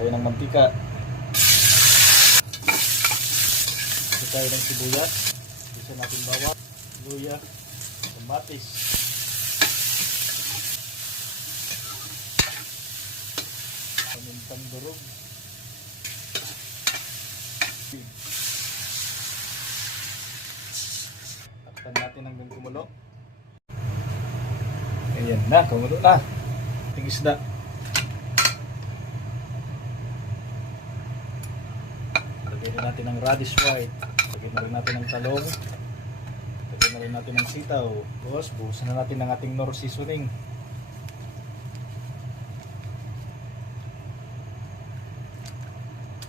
tayo ng mantika. Ito tayo ng sibuyas. Isa natin bawang, luya, kamatis. Pamintang durog. Takpan natin hanggang kumulo. Ayan na, kumulo na. Ating isda. Lagyan na natin ng radish white. Lagyan na rin natin ng talong. Lagyan na rin natin ng sitaw. Buhusan na natin ng ating Knorr seasoning.